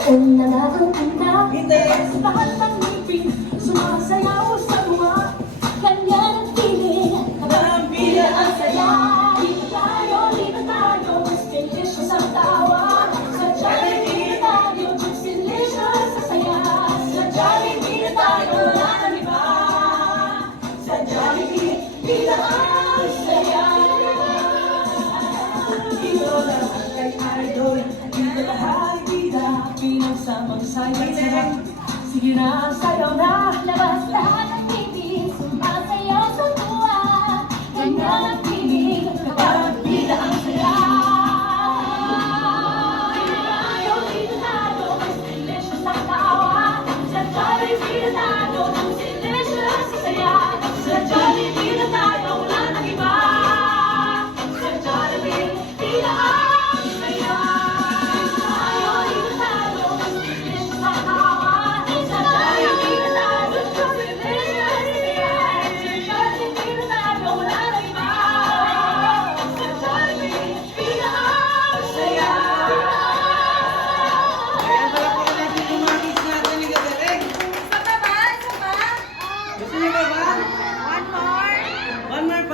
Doon na nakupunta Hindi. sa tahan ng ngipin, sumasayaw sa luha. Ganyan ang feeling, Nabila ang saya. Dito tayo, mas delicious ang tawa. Sa Jollibee tayo, just delicious sa saya. Sa Jollibee tayo, wala nang iba. Sa Jollibee, dito ang saya. Dito lahat kay idol. Dito lahat bida. Pinagsamang saya. Sige na, sayaw na. Labas lahat ng ngipin, sumasayaw sa tuwa. Ganyan ang